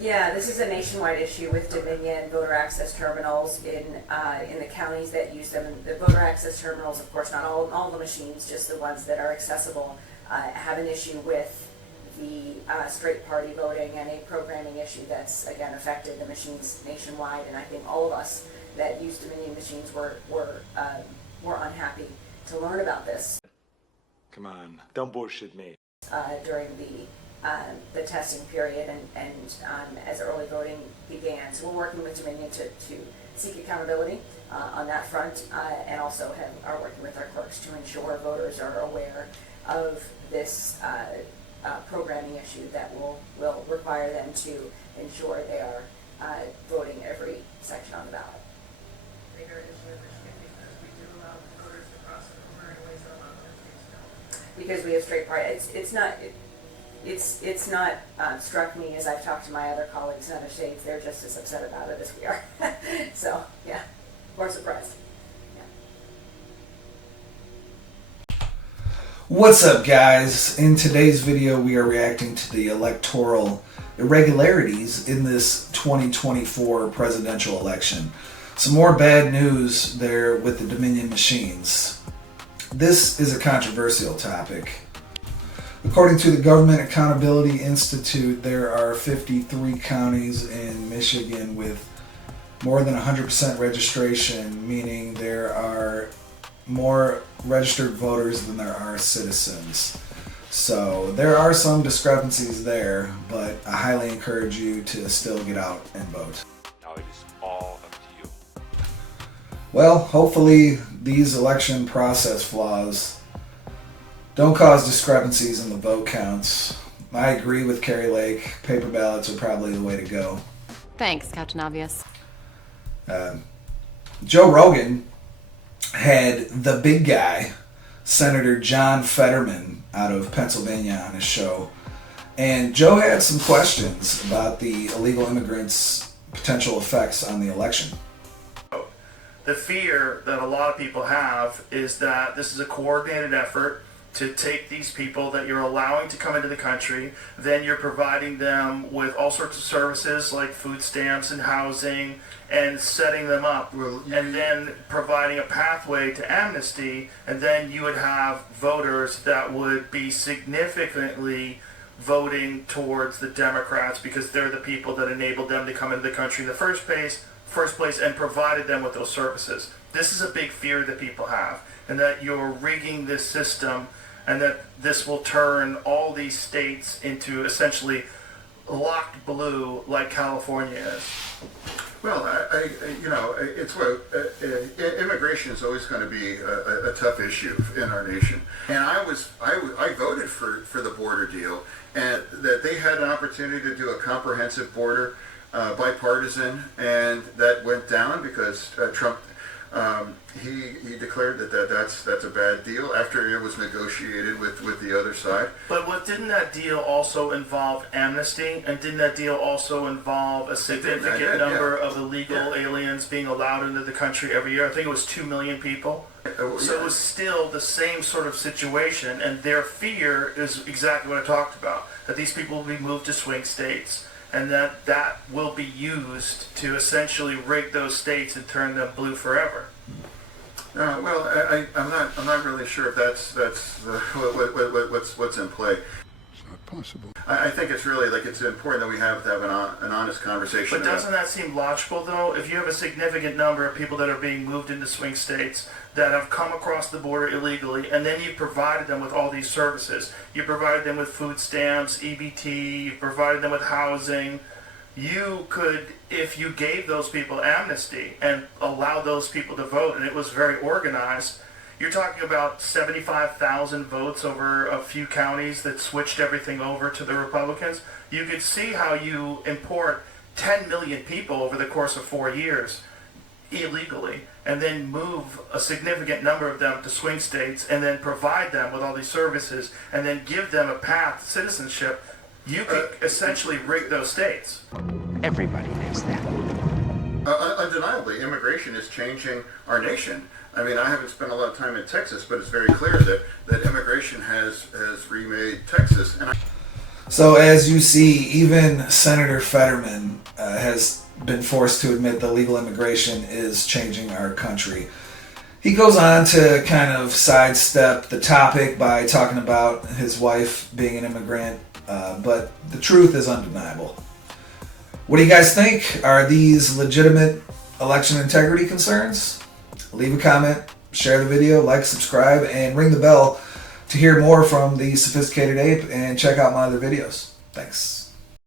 Yeah, this is a nationwide issue with Dominion voter access terminals in the counties that use them. And the voter access terminals, of course, not all the machines, just the ones that are accessible, have an issue with the straight party voting and a programming issue that's, again, affected the machines nationwide. And I think all of us that use Dominion machines were unhappy to learn about this. Come on, don't bullshit me. During the testing period and as early voting began. So we're working with Dominion to seek accountability on that front and also are working with our clerks to ensure voters are aware of this programming issue that will require them to ensure they are voting every section on the ballot. Bigger issue in Michigan because we do allow voters to cross the border in ways that a lot of other states don't. Because we have straight party, it's not struck me as I've talked to my other colleagues in other states. They're just as upset about it as we are. So yeah, we're surprised. Yeah. What's up, guys? In today's video, we are reacting to the electoral irregularities in this 2024 presidential election. Some more bad news there with the Dominion machines. This is a controversial topic. According to the Government Accountability Institute, there are 53 counties in Michigan with more than 100% registration, meaning there are more registered voters than there are citizens. So there are some discrepancies there, but I highly encourage you to still get out and vote. Now it is all up to you. Well, hopefully these election process flaws don't cause discrepancies in the vote counts. I agree with Carrie Lake. Paper ballots are probably the way to go. Thanks, Captain Obvious. Joe Rogan had the big guy, Senator John Fetterman, out of Pennsylvania on his show. And Joe had some questions about the illegal immigrants' potential effects on the election. The fear that a lot of people have is that this is a coordinated effort to take these people that you're allowing to come into the country, then you're providing them with all sorts of services like food stamps and housing and setting them up, and then providing a pathway to amnesty, and then you would have voters that would be significantly voting towards the Democrats because they're the people that enabled them to come into the country in the first place and provided them with those services. This is a big fear that people have, and that you're rigging this system and that this will turn all these states into essentially locked blue like California is. Well, it's what immigration is always going to be a tough issue in our nation. And I voted for the border deal, and that they had an opportunity to do a comprehensive border, bipartisan, and that went down because Trump. He declared that's a bad deal after it was negotiated with the other side. But didn't that deal also involve amnesty? And didn't that deal also involve a significant number of illegal aliens being allowed into the country every year? I think it was 2 million people. So it was still the same sort of situation, and their fear is exactly what I talked about, that these people will be moved to swing states, and that will be used to essentially rig those states and turn them blue forever. Well, I'm not really sure if that's what's in play. It's not possible. I think it's really it's important that we have to have an honest conversation. But doesn't that seem logical, though? If you have a significant number of people that are being moved into swing states that have come across the border illegally, and then you provided them with all these services, you provided them with food stamps, EBT, you provided them with housing, you could, if you gave those people amnesty and allowed those people to vote, and it was very organized, you're talking about 75,000 votes over a few counties that switched everything over to the Republicans. You could see how you import 10 million people over the course of 4 years illegally, and then move a significant number of them to swing states, and then provide them with all these services, and then give them a path to citizenship. You could essentially rig those states. Everybody knows that. Undeniably, immigration is changing our nation. I mean, I haven't spent a lot of time in Texas, but it's very clear that immigration has remade Texas. And So as you see, even Senator Fetterman has been forced to admit that legal immigration is changing our country. He goes on to kind of sidestep the topic by talking about his wife being an immigrant, but the truth is undeniable. What do you guys think? Are these legitimate election integrity concerns? Leave a comment, share the video, like, subscribe, and ring the bell to hear more from the Sophisticated Ape, and check out my other videos. Thanks.